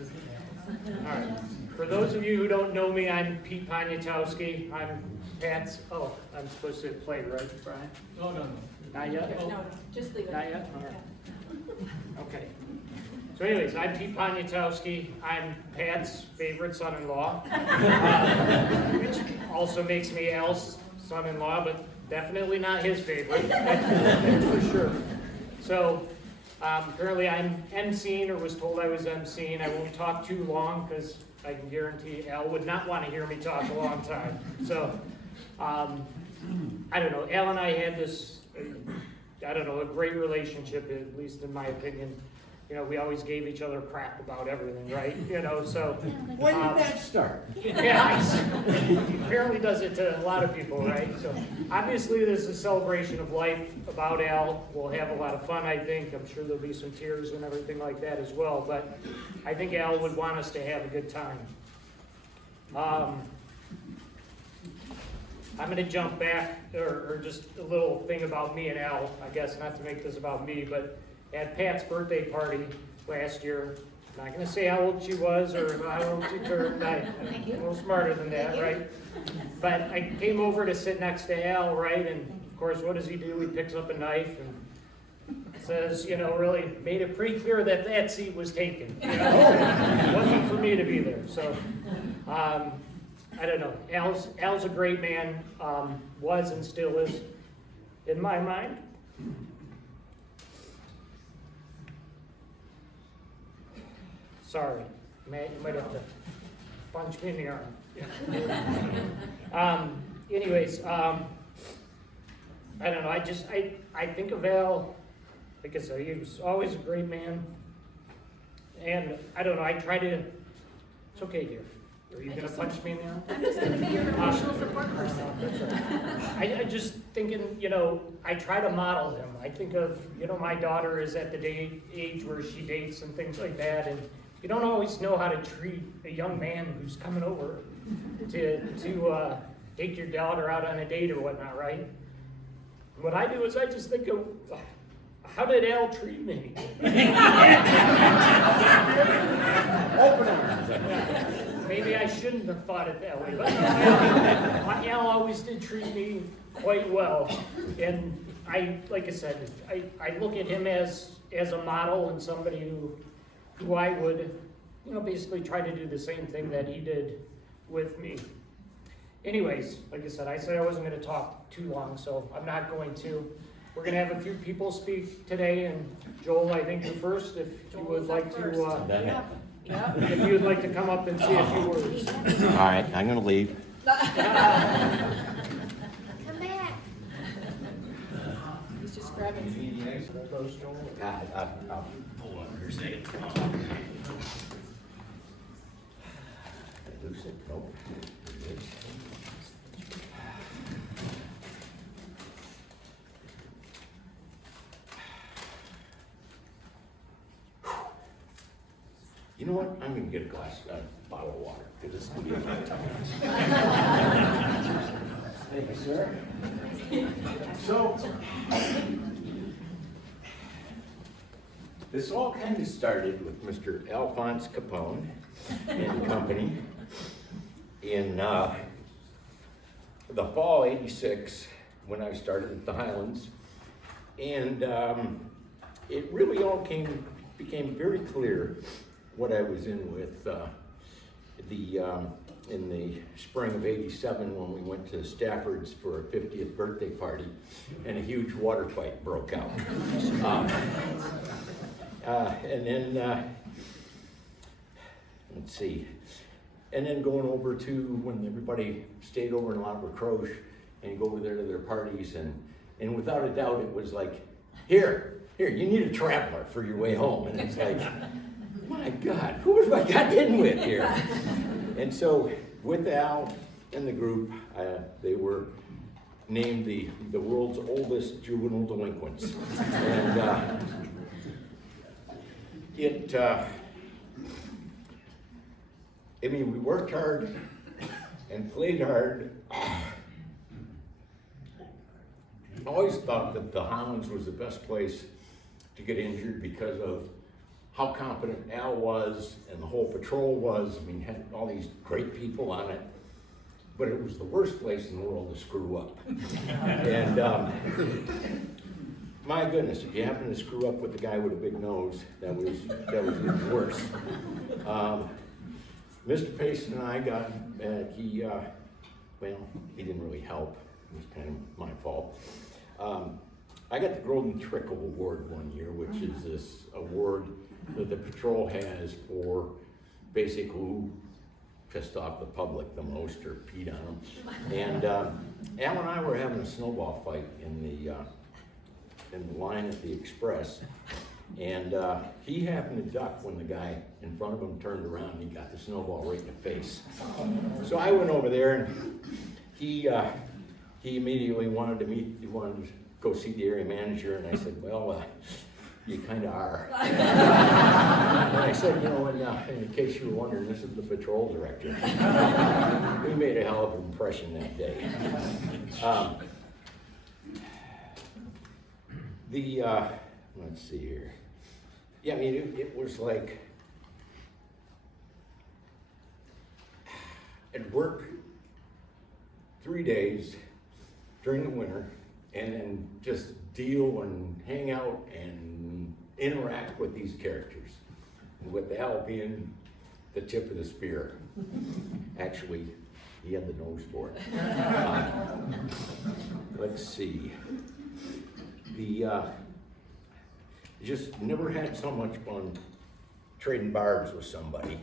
All right. For those of you who don't know me, I'm Pete Poniatowski. I'm Pat's. Oh, I'm supposed to play, right, Brian? Oh, no. Not yet? No, just leave it. Not yet? All right. Okay. So anyways, I'm Pete Poniatowski. I'm Pat's favorite son-in-law, which also makes me Al's son-in-law, but definitely not his favorite, that's for sure. So currently I'm emceeing, or was told I was emceeing. I won't talk too long because I can guarantee Al would not want to hear me talk a long time. So I don't know, Al and I had this, I don't know, a great relationship, at least in my opinion. You know, we always gave each other crap about everything, right? You know, so. When did that start? Yeah, he apparently does it to a lot of people, right? So obviously this is a celebration of life about Al. We'll have a lot of fun, I think. I'm sure there'll be some tears and everything like that as well, but I think Al would want us to have a good time. I'm gonna jump back, or just a little thing about me and Al, I guess, not to make this about me, but at Pat's birthday party last year, I'm not gonna say how old she was or how old she turned, I'm a little smarter than that, right? But I came over to sit next to Al, right, and of course, what does he do? He picks up a knife and says, you know, really made it pretty clear that that seat was taken. You know? It wasn't for me to be there, so. I don't know, Al's a great man, was and still is, in my mind. Sorry, you might have to punch me in the arm. Anyways, I don't know, I think of Al, like I said, he was always a great man. And I don't know, I try to, it's okay here. Are you gonna punch me in the arm? I'm just gonna be your emotional support person. I just thinking, you know, I try to model him. I think of, you know, my daughter is at the age where she dates and things like that, and you don't always know how to treat a young man who's coming over to take your daughter out on a date or whatnot, right? What I do is I just think of, how did Al treat me? Open arms. Maybe I shouldn't have thought it that way, but Al always did treat me quite well. And like I said, I look at him as a model and somebody who I would, you know, basically try to do the same thing that he did with me. Anyways, like I said I wasn't going to talk too long, so I'm not going to. We're going to have a few people speak today, and Joel, I think you're first, if you would like to. If you would like to come up and say a few words. All right, I'm gonna leave. Come back. He's just grabbing. I'll pull on her second. Loose it. Nope. You know what? I'm going to get a bottle of water, because it's going to be Thank you, sir. So, this all kind of started with Mr. Alphonse Capone and company in the fall '86 when I started at the Highlands. And it really all became very clear what I was in with in the spring of '87 when we went to Stafford's for a 50th birthday party, and a huge water fight broke out. And then let's see, and then going over to when everybody stayed over in La Croche, and you go over there to their parties, and without a doubt it was like, here, you need a traveler for your way home, and it's like, my God, who have I got in with here? And so with Al and the group, they were named the world's oldest juvenile delinquents. And I mean, we worked hard and played hard. I always thought that the Highlands was the best place to get injured because of how competent Al was and the whole patrol was. I mean, had all these great people on it, but it was the worst place in the world to screw up. And my goodness, if you happen to screw up with the guy with a big nose, that was even worse. Mr. Payson and I got, he didn't really help. It was kind of my fault. I got the Golden Trickle Award one year, which is this award that the patrol has for basically who pissed off the public the most or peed on them. And Al and I were having a snowball fight in the line at the Express, and he happened to duck when the guy in front of him turned around and he got the snowball right in the face. So I went over there, and he immediately wanted to go see the area manager, and I said, well, you kind of are. And I said, in case you were wondering, this is the patrol director. We made a hell of an impression that day. Let's see here. Yeah, I mean, it was like, I'd work 3 days during the winter and then just deal and hang out and interact with these characters, with Al being the tip of the spear. Actually, he had the nose for it. Let's see. Just never had so much fun trading barbs with somebody.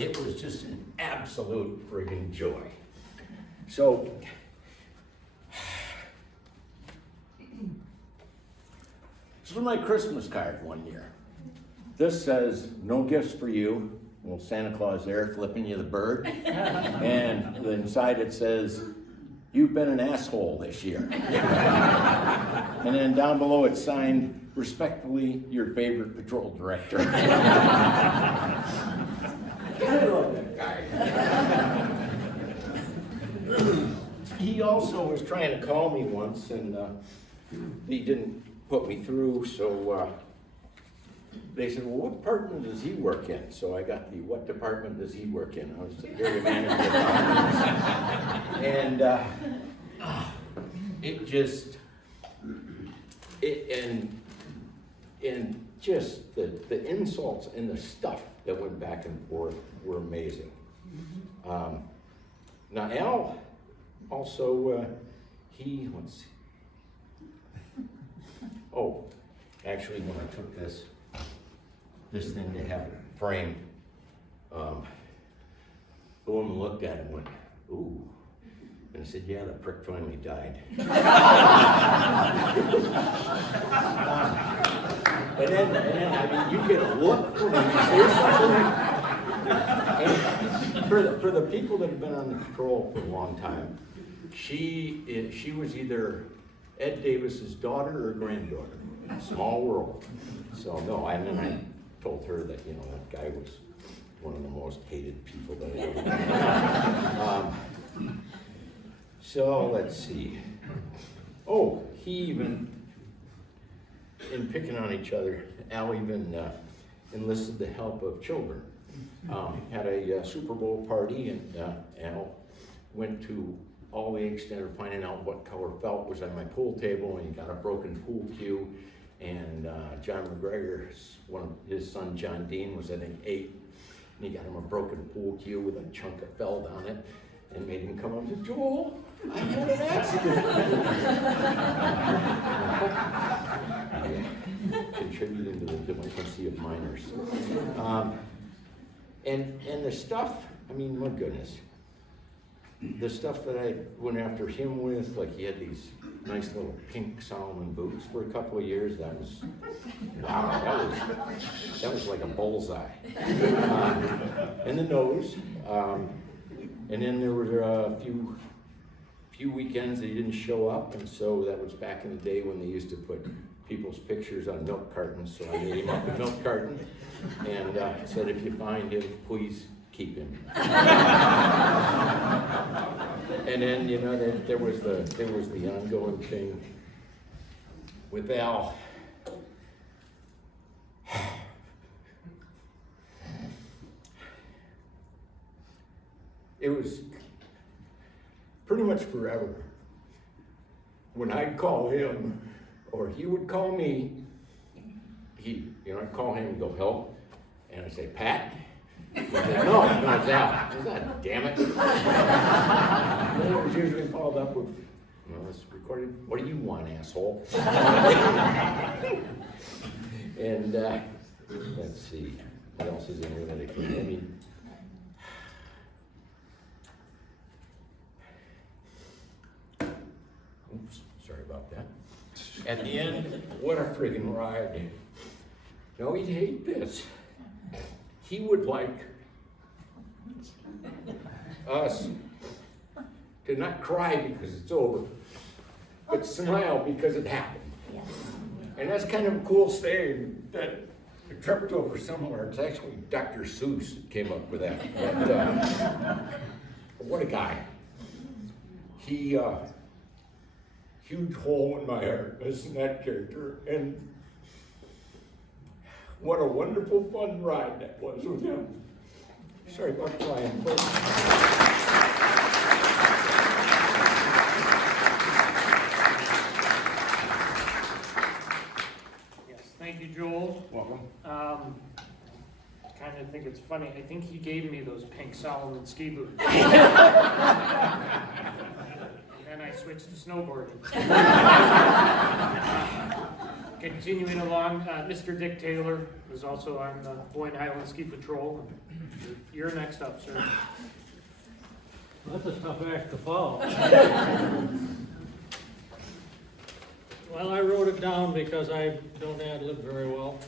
It was just an absolute friggin' joy. So, this was my Christmas card one year. This says, no gifts for you. Little Santa Claus there flipping you the bird. And inside it says, you've been an asshole this year. And then down below it's signed, respectfully, your favorite patrol director. I love that guy. He also was trying to call me once, and he didn't put me through, so they said, well, what department does he work in? So I got the, what department does he work in? I was the area manager. And just the insults and the stuff that went back and forth were amazing. Now Al also, let's see. Oh, actually when I took this thing to have it framed, the woman looked at it and went, ooh. And I said, yeah, the prick finally died. And then, I mean, you get a look from him, you say something. For the people that have been on the patrol for a long time, she was either Ed Davis's daughter or granddaughter. Small world. So no, and then I told her that, that guy was one of the most hated people that I ever met. So let's see. Oh, he even, in picking on each other, Al even enlisted the help of children. Had a Super Bowl party, and Al went to all the extent of finding out what color felt was on my pool table, and he got a broken pool cue. And John McGregor's, his son John Dean was, I think, 8, and he got him a broken pool cue with a chunk of felt on it, and made him come up and say, Joel, I had an accident. Contributing to the delinquency of minors. And the stuff, I mean, my goodness. The stuff that I went after him with, like he had these nice little pink Solomon boots for a couple of years. That was, wow, that was like a bullseye. And the nose. And then there were a few weekends that he didn't show up, and so that was back in the day when they used to put people's pictures on milk cartons. So I made him up a milk carton and said, if you find him, please keep him. And then, there was the ongoing thing with Al. It was pretty much forever. When I'd call him, or he would call me, I'd call him and go, help, and I'd say, Pat? He'd say, no, it's Al. I said, damn it. And then it was usually followed up with, it's recorded, what do you want, asshole? And let's see, what else is in here that I can, oops, sorry about that. At the end, what a friggin' ride. No, he'd hate this. He would like us to not cry because it's over, but smile because it happened. And that's kind of a cool saying that I tripped over somewhere. It's actually Dr. Seuss that came up with that. But, what a guy. He, huge hole in my heart, listening to that character, and what a wonderful, fun ride that was with him. Sorry about crying, folks. Yes, thank you, Joel. Welcome. Kind of think it's funny. I think he gave me those pink Solomon ski boots. And I switched to snowboarding. Continuing along, Mr. Dick Taylor is also on the Boyne Highland Ski Patrol. You're next up, sir. That's a tough act to follow. Well, I wrote it down because I don't ad-lib very well.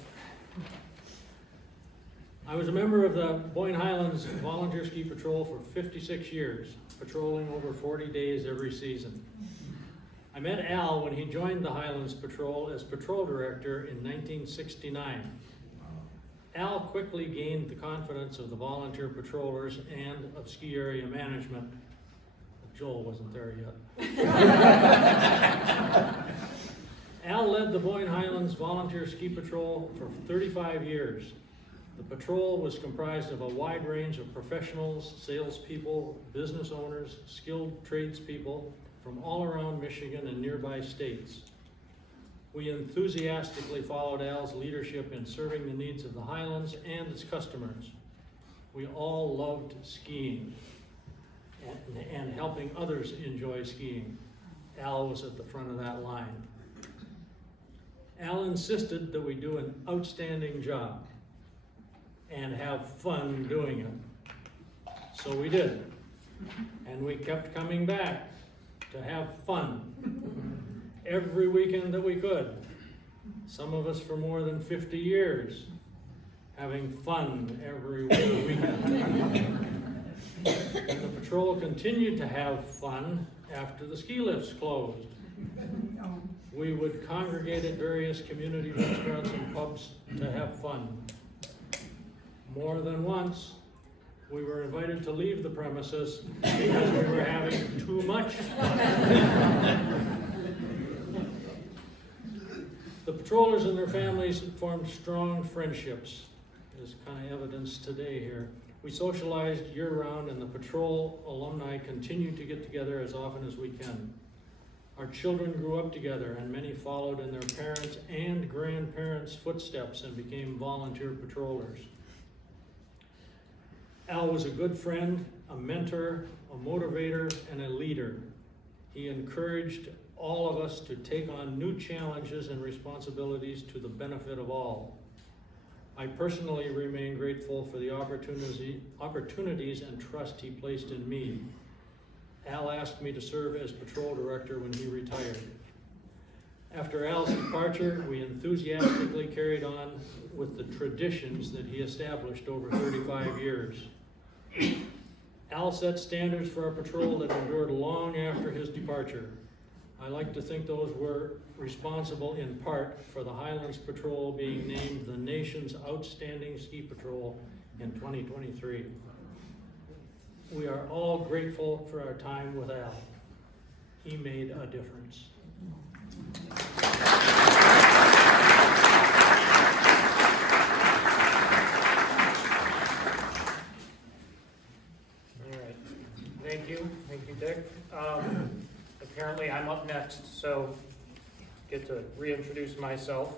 I was a member of the Boyne Highlands Volunteer Ski Patrol for 56 years, patrolling over 40 days every season. I met Al when he joined the Highlands Patrol as patrol director in 1969. Al quickly gained the confidence of the volunteer patrollers and of ski area management. Joel wasn't there yet. Al led the Boyne Highlands Volunteer Ski Patrol for 35 years. The patrol was comprised of a wide range of professionals, salespeople, business owners, skilled tradespeople from all around Michigan and nearby states. We enthusiastically followed Al's leadership in serving the needs of the Highlands and its customers. We all loved skiing and helping others enjoy skiing. Al was at the front of that line. Al insisted that we do an outstanding job and have fun doing it. So we did. And we kept coming back to have fun every weekend that we could. Some of us for more than 50 years, having fun every weekend. And the patrol continued to have fun after the ski lifts closed. We would congregate at various community restaurants and pubs to have fun. More than once, we were invited to leave the premises because we were having too much fun. The patrollers and their families formed strong friendships. There's kind of evidence today here. We socialized year-round, and the patrol alumni continue to get together as often as we can. Our children grew up together, and many followed in their parents' and grandparents' footsteps and became volunteer patrollers. Al was a good friend, a mentor, a motivator, and a leader. He encouraged all of us to take on new challenges and responsibilities to the benefit of all. I personally remain grateful for the opportunities and trust he placed in me. Al asked me to serve as patrol director when he retired. After Al's departure, we enthusiastically carried on with the traditions that he established over 35 years. Al set standards for our patrol that endured long after his departure. I like to think those were responsible in part for the Highlands Patrol being named the nation's outstanding ski patrol in 2023. We are all grateful for our time with Al. He made a difference. you, Dick. Apparently I'm up next, so get to reintroduce myself.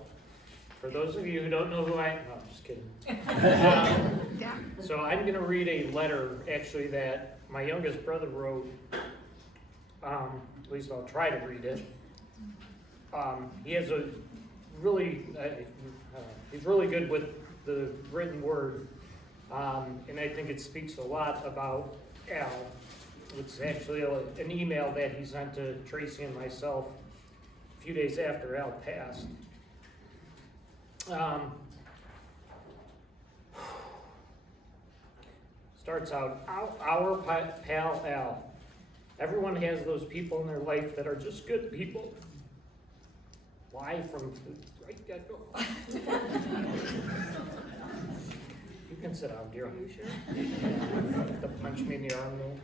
For those of you who don't know who I am, no, I'm just kidding. So I'm gonna read a letter, actually, that my youngest brother wrote. At least I'll try to read it. He has a really, he's really good with the written word. And I think it speaks a lot about Al. It's actually an email that he sent to Tracy and myself a few days after Al passed. Starts out, our pal Al. Everyone has those people in their life that are just good people. Live from the right get-go. You can sit down, dear. Are you sure? To punch me in the arm, though.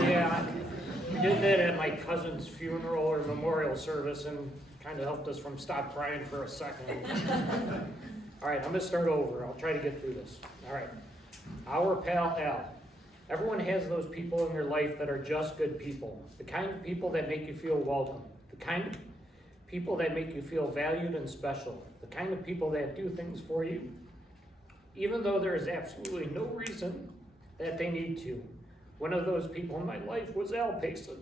Yeah, we did that at my cousin's funeral or memorial service and kind of helped us from stop crying for a second. All right, I'm gonna start over. I'll try to get through this. All right. Our pal Al. Everyone has those people in their life that are just good people. The kind of people that make you feel welcome. The kind of people that make you feel valued and special. The kind of people that do things for you, even though there is absolutely no reason that they need to. One of those people in my life was Allan Payson.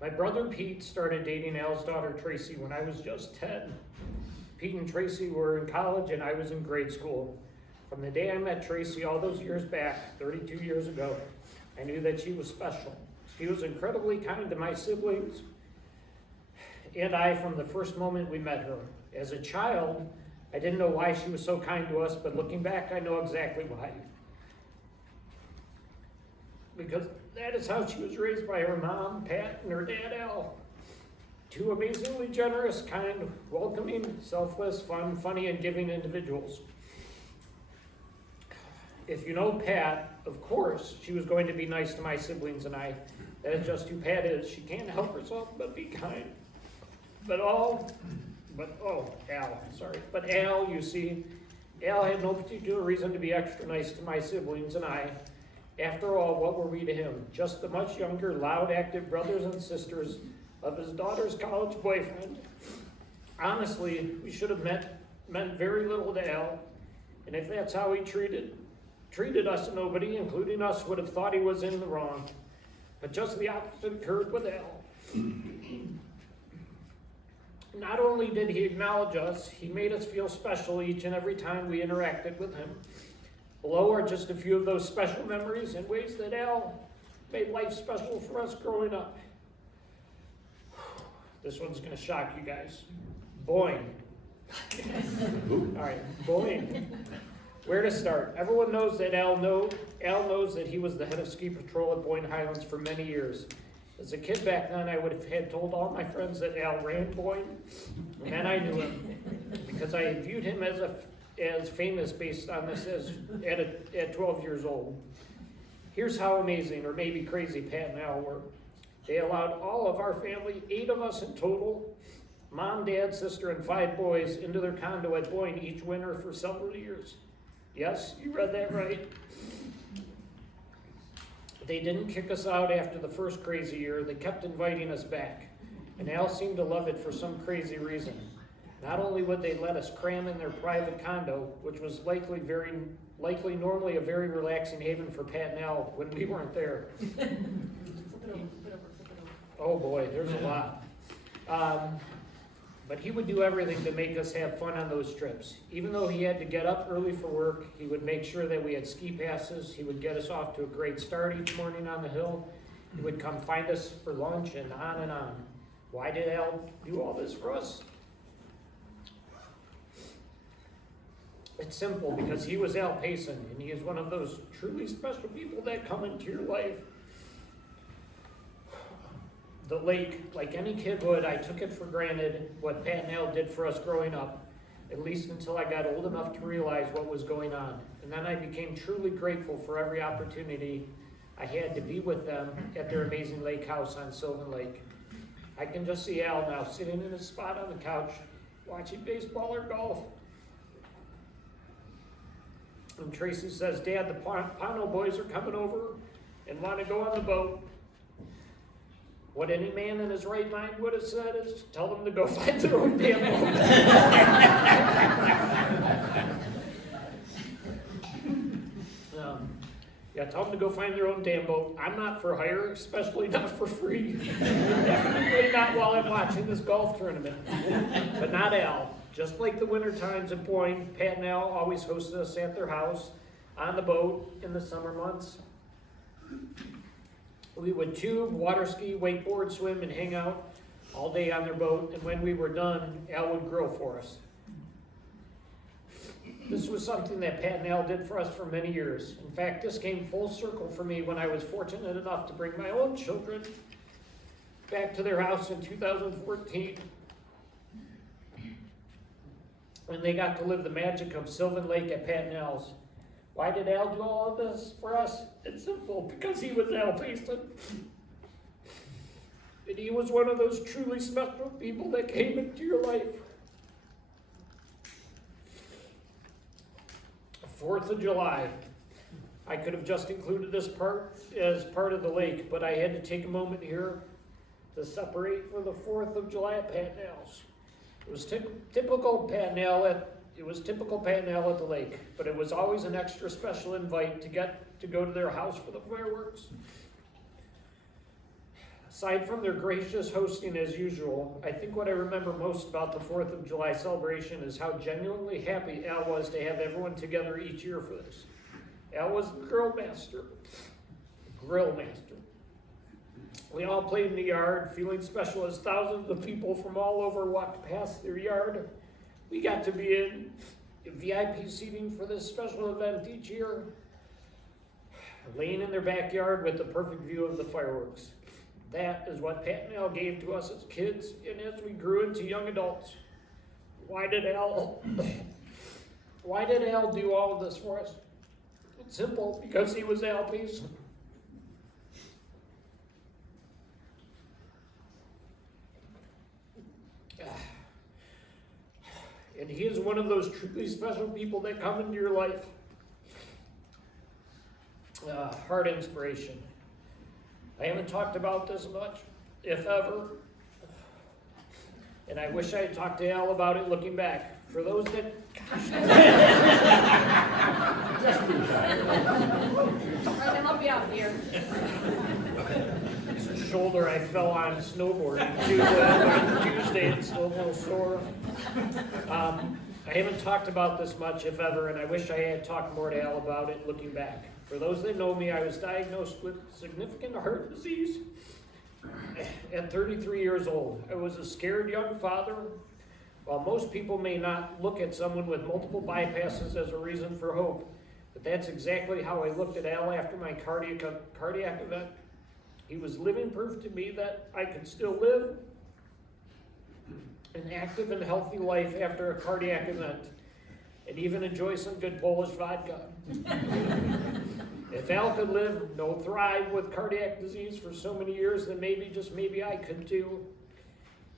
My brother Pete started dating Al's daughter Tracy when I was just 10. Pete and Tracy were in college and I was in grade school. From the day I met Tracy all those years back, 32 years ago, I knew that she was special. She was incredibly kind to my siblings and I from the first moment we met her. As a child, I didn't know why she was so kind to us, but looking back, I know exactly why. Because that is how she was raised by her mom, Pat, and her dad, Al. Two amazingly generous, kind, welcoming, selfless, fun, funny, and giving individuals. If you know Pat, of course, she was going to be nice to my siblings and I. That is just who Pat is. She can't help herself but be kind. But Al, you see, Al had no particular reason to be extra nice to my siblings and I. After all, what were we to him? Just the much younger, loud, active brothers and sisters of his daughter's college boyfriend. Honestly, we should have meant very little to Al, and if that's how he treated us, nobody, including us, would have thought he was in the wrong. But just the opposite occurred with Al. Not only did he acknowledge us, he made us feel special each and every time we interacted with him. Below are just a few of those special memories and ways that Al made life special for us growing up. This one's gonna shock you guys. Boing. All right, boing. Where to start? Everyone knows that Al knows that he was the head of ski patrol at Boyne Highlands for many years. As a kid back then, I would have had told all my friends that Al ran Boyne, and then I knew him because I viewed him as famous based on this at 12 years old. Here's how amazing, or maybe crazy, Pat and Al were. They allowed all of our family, 8 of us in total, mom, dad, sister, and 5 boys, into their condo at Boyne each winter for several years. Yes, you read that right. They didn't kick us out after the first crazy year. They kept inviting us back. And Al seemed to love it for some crazy reason. Not only would they let us cram in their private condo, which was likely normally a very relaxing haven for Pat and Al when we weren't there. Oh boy, there's a lot. But he would do everything to make us have fun on those trips. Even though he had to get up early for work, he would make sure that we had ski passes. He would get us off to a great start each morning on the hill. He would come find us for lunch and on and on. Why did Al do all this for us? It's simple, because he was Al Payson, and he is one of those truly special people that come into your life. The lake, like any kid would, I took it for granted what Pat and Al did for us growing up, at least until I got old enough to realize what was going on. And then I became truly grateful for every opportunity I had to be with them at their amazing lake house on Sylvan Lake. I can just see Al now sitting in his spot on the couch, watching baseball or golf. And Tracy says, Dad, the Pono boys are coming over and want to go on the boat. What any man in his right mind would have said is, tell them to go find their own damn boat. Yeah, tell them to go find their own damn boat. I'm not for hire, especially not for free. Definitely not while I'm watching this golf tournament. But not Al. Just like the winter times in Boyne, Pat and Al always hosted us at their house on the boat in the summer months. We would tube, water ski, wakeboard, swim, and hang out all day on their boat. And when we were done, Al would grill for us. This was something that Pat and Al did for us for many years. In fact, this came full circle for me when I was fortunate enough to bring my own children back to their house in 2014. When they got to live the magic of Sylvan Lake at Pat and Al's. Why did Al do all of this for us? It's simple, because he was Al Payson. And he was one of those truly special people that came into your life. 4th of July. I could have just included this part as part of the lake, but I had to take a moment here to separate for the 4th of July at Pat and Al's. It was typical Pat and Al at the lake, but it was always an extra special invite to get to go to their house for the fireworks. Aside from their gracious hosting as usual, I think what I remember most about the 4th of July celebration is how genuinely happy Al was to have everyone together each year for this. Al was the grill master. We all played in the yard, feeling special as thousands of people from all over walked past their yard. We got to be in VIP seating for this special event each year, laying in their backyard with the perfect view of the fireworks. That is what Pat and Al gave to us as kids and as we grew into young adults. Why did Al do all of this for us? It's simple, because he was Al Payson. And he is one of those truly special people that come into your life. Heart inspiration. I haven't talked about this much, if ever. And I wish I had talked to Al about it looking back. For those that... Just in time. Trying to help you out here. His shoulder I fell on snowboarding on Tuesday. It's still a little sore. I haven't talked about this much, if ever, and I wish I had talked more to Al about it looking back. For those that know me, I was diagnosed with significant heart disease at 33 years old. I was a scared young father. While most people may not look at someone with multiple bypasses as a reason for hope, but that's exactly how I looked at Al after my cardiac event. He was living proof to me that I could still live an active and healthy life after a cardiac event, and even enjoy some good Polish vodka. If Al could live, no thrive with cardiac disease for so many years, then maybe, just maybe I could too.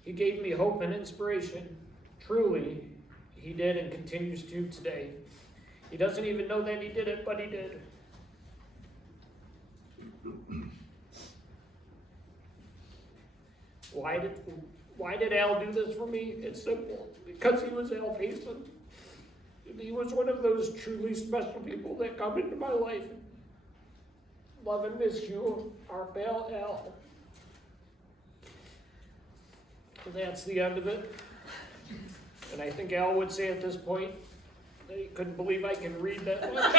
He gave me hope and inspiration. Truly, he did and continues to today. He doesn't even know that he did it, but he did. Why did Al do this for me? It's simple. Because he was Al Payson. He was one of those truly special people that come into my life. Love and miss you, our pal Al. And that's the end of it. And I think Al would say at this point that he couldn't believe I can read that much.